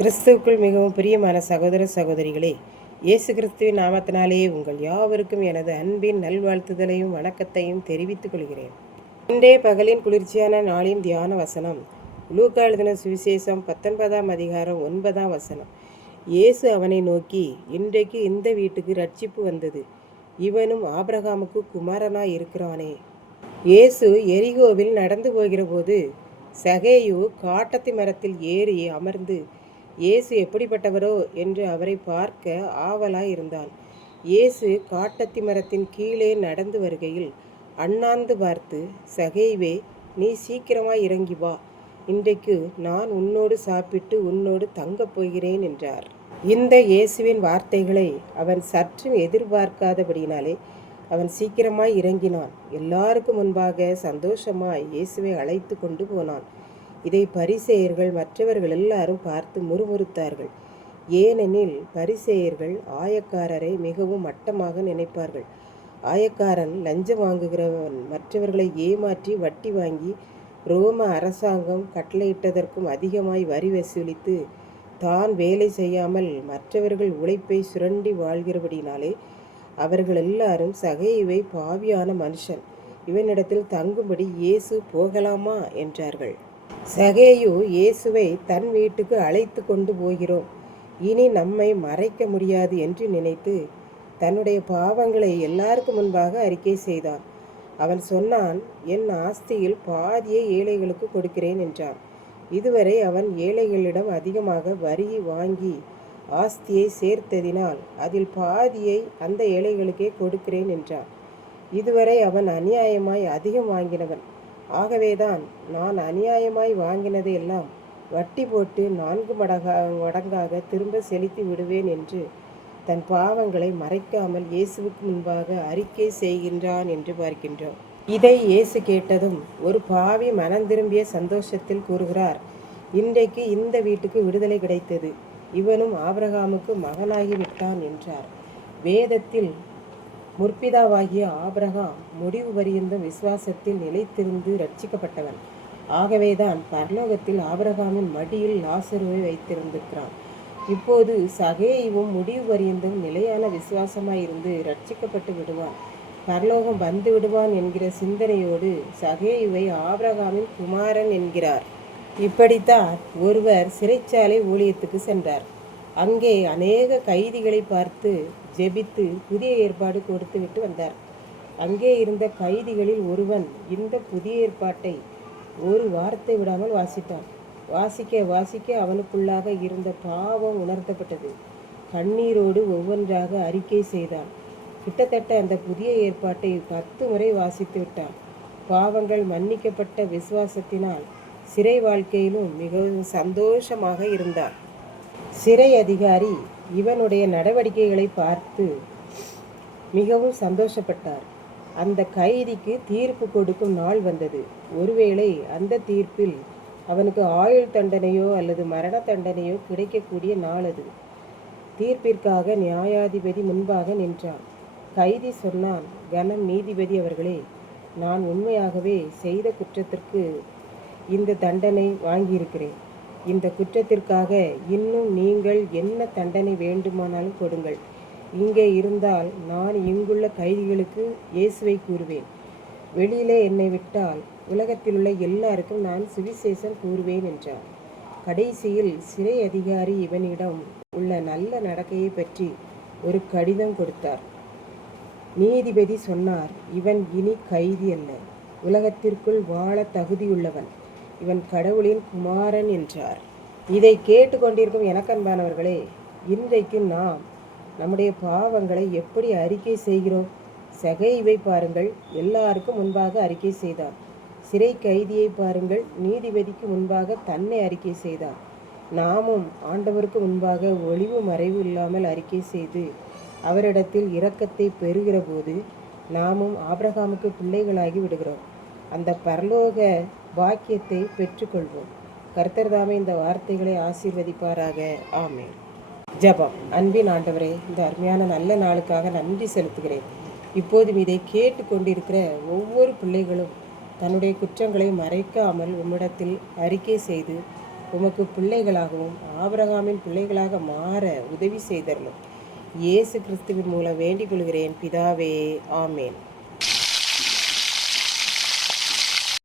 கிறிஸ்துவுக்குள் மிகவும் பிரியமான சகோதர சகோதரிகளே, இயேசு கிறிஸ்துவின் நாமத்தினாலே உங்கள் யாவருக்கும் எனது அன்பின் நல்வாழ்த்துதலையும் வணக்கத்தையும் தெரிவித்துக் கொள்கிறேன். இன்றைய பகலின் குளிர்ச்சியான நாளின் தியான வசனம் லூக்கா எழுதின சுவிசேஷம் 19ஆம் அதிகாரம் 9ஆம் வசனம். இயேசு அவனை நோக்கி, இன்றைக்கு இந்த வீட்டுக்கு ரட்சிப்பு வந்தது, இவனும் ஆபிரகாமுக்கு குமாரனாய் இருக்கிறானே. இயேசு எரிகோவில் நடந்து போகிற போது சகேயு காட்டத்தி மரத்தில் ஏறி அமர்ந்து இயேசு எப்படிப்பட்டவரோ என்று அவரை பார்க்க ஆவலாய் இருந்தான். இயேசு காட்டத்தி மரத்தின் கீழே நடந்து வருகையில் அண்ணாந்து பார்த்து, சகேயுவே, நீ சீக்கிரமாய் இறங்கி வா, இன்றைக்கு நான் உன்னோடு சாப்பிட்டு உன்னோடு தங்கப் போகிறேன் என்றார். இந்த இயேசுவின் வார்த்தைகளை அவன் சற்றும் எதிர்பார்க்காதபடியினாலே அவன் சீக்கிரமாய் இறங்கினான். எல்லாருக்கும் முன்பாக சந்தோஷமாய் இயேசுவை அழைத்து கொண்டு போனான். இதை பரிசேயர்கள் மற்றவர்கள் எல்லாரும் பார்த்து முறுமுறுத்தார்கள். ஏனெனில் பரிசேயர்கள் ஆயக்காரரை மிகவும் மட்டமாக நினைப்பார்கள். ஆயக்காரன் லஞ்சம் வாங்குகிறவன், மற்றவர்களை ஏமாற்றி வட்டி வாங்கி ரோம அரசாங்கம் கட்டளையிட்டதற்கும் அதிகமாய் வரி வசூலித்து தான் வேலை செய்யாமல் மற்றவர்கள் உழைப்பை சுரண்டி வாழ்கிறபடினாலே அவர்கள் எல்லாரும் சகேயுவை பாவியான மனுஷன், இவனிடத்தில் தங்கும்படி இயேசு போகலாமா என்றார்கள். சகேயு இயேசுவை தன் வீட்டுக்கு அழைத்து கொண்டு போகிறோம், இனி நம்மை மறைக்க முடியாது என்று நினைத்து தன்னுடைய பாவங்களை எல்லாருக்கும் முன்பாக அறிக்கை செய்தான். அவன் சொன்னான், என் ஆஸ்தியில் பாதியை ஏழைகளுக்கு கொடுக்கிறேன் என்றான். இதுவரை அவன் ஏழைகளிடம் அதிகமாக வரி வாங்கி ஆஸ்தியை சேர்த்ததினால் அதில் பாதியை அந்த ஏழைகளுக்கே கொடுக்கிறேன் என்றான். இதுவரை அவன் அநியாயமாய் அதிகம் வாங்கினவன். ஆகவேதான் நான் அநியாயமாய் வாங்கினதை எல்லாம் வட்டி போட்டு 4 மடங்காக திரும்ப செலுத்தி விடுவேன் என்று தன் பாவங்களை மறைக்காமல் இயேசுவுக்கு முன்பாக அறிக்கை செய்கின்றான் என்று பார்க்கின்றோம். இதை இயேசு கேட்டதும் ஒரு பாவி மனம் திரும்பிய சந்தோஷத்தில் கூறுகிறார், இன்றைக்கு இந்த வீட்டுக்கு விடுதலை கிடைத்தது, இவனும் ஆபிரகாமுக்கு மகனாகிவிட்டான் என்றார். வேதத்தில் முற்பிதாவாகிய ஆபிரகாம் முடிவு பரியந்தம் விசுவாசத்தில் நிலைத்திருந்து ரட்சிக்கப்பட்டவன். ஆகவேதான் பரலோகத்தில் ஆபிரகாமின் மடியில் லாசருவை வைத்திருந்திருக்கிறான். இப்போது சகேயுவும் முடிவு பரியந்தம் நிலையான விசுவாசமாயிருந்து ரட்சிக்கப்பட்டு விடுவான், பரலோகம் வந்து விடுவான் என்கிற சிந்தனையோடு சகேயுவை ஆபிரகாமின் குமாரன் என்கிறார். இப்படித்தான் ஒருவர் சிறைச்சாலை ஊழியத்துக்கு சென்றார். அங்கே அநேக கைதிகளை பார்த்து ஜெபித்து புதிய ஏற்பாடு கொடுத்து விட்டு வந்தார். அங்கே இருந்த கைதிகளில் ஒருவன் இந்த புதிய ஏற்பாட்டை ஒரு வார்த்தை விடாமல் வாசித்தான். வாசிக்க வாசிக்க அவனுக்குள்ளாக இருந்த பாவம் உணர்த்தப்பட்டது. கண்ணீரோடு ஒவ்வொன்றாக அறிக்கை செய்தான். கிட்டத்தட்ட அந்த புதிய ஏற்பாட்டை 10 முறை வாசித்து விட்டான். பாவங்கள் மன்னிக்கப்பட்ட விசுவாசத்தினால் சிறை வாழ்க்கையிலும் மிகவும் சந்தோஷமாக இருந்தான். சிறை அதிகாரி இவனுடைய நடவடிக்கைகளை பார்த்து மிகவும் சந்தோஷப்பட்டார். அந்த கைதிக்கு தீர்ப்பு கொடுக்கும் நாள் வந்தது. ஒருவேளை அந்த தீர்ப்பில் அவனுக்கு ஆயுள் தண்டனையோ அல்லது மரண தண்டனையோ கிடைக்கக்கூடிய நாள் அது. தீர்ப்பிற்காக நியாயாதிபதி முன்பாக நின்றான். கைதி சொன்னான், கனம் நீதிபதி அவர்களே, நான் உண்மையாகவே செய்த குற்றத்திற்கு இந்த தண்டனை வாங்கியிருக்கிறேன். இந்த குற்றத்திற்காக இன்னும் நீங்கள் என்ன தண்டனை வேண்டுமானாலும் கொடுங்கள். இங்கே இருந்தால் நான் இங்குள்ள கைதிகளுக்கு இயேசுவை கூறுவேன். வெளியிலே என்னை விட்டால் உலகத்திலுள்ள எல்லாருக்கும் நான் சுவிசேஷம் கூறுவேன் என்றார். கடைசியில் சிறை அதிகாரி இவனிடம் உள்ள நல்ல நடக்கையை பற்றி ஒரு கடிதம் கொடுத்தார். நீதிபதி சொன்னார், இவன் இனி கைதி அல்ல, உலகத்திற்குள் வாழ தகுதியுள்ளவன், இவன் கடவுளின் குமாரன் என்றார். இதை கேட்டுக்கொண்டிருக்கும் எனக்கன்பானவர்களே, இன்றைக்கு நாம் நம்முடைய பாவங்களை எப்படி அறிக்கை செய்கிறோம்? சகேயுவை பாருங்கள், எல்லாருக்கும் முன்பாக அறிக்கை செய்தார். சிறை கைதியை பாருங்கள், நீதிபதிக்கு முன்பாக தன்னை அறிக்கை செய்தார். நாமும் ஆண்டவருக்கு முன்பாக ஒளிவு மறைவு இல்லாமல் அறிக்கை செய்து அவரிடத்தில் இரக்கத்தை பெறுகிற போது நாமும் ஆபிரகாமுக்கு பிள்ளைகளாகி விடுகிறோம். அந்த பரலோக பாக்கியத்தை பெற்றுக்கொள்வோம். கர்த்தர் தாமே இந்த வார்த்தைகளை ஆசீர்வதிப்பாராக. ஆமென். ஜெபம். அன்பின் ஆண்டவரே, இந்த அருமையான நல்ல நாளுக்காக நன்றி செலுத்துகிறேன். இப்போதும் இதை கேட்டு கொண்டிருக்கிற ஒவ்வொரு பிள்ளைகளும் தன்னுடைய குற்றங்களை மறைக்காமல் உம்மிடத்தில் அறிக்கை செய்து உமக்கு பிள்ளைகளாகவும் ஆபிரகாமின் பிள்ளைகளாக மாற உதவி செய்தரலும். இயேசு கிறிஸ்துவின் மூலம் வேண்டிக் கொள்கிறேன் பிதாவே. ஆமேன்.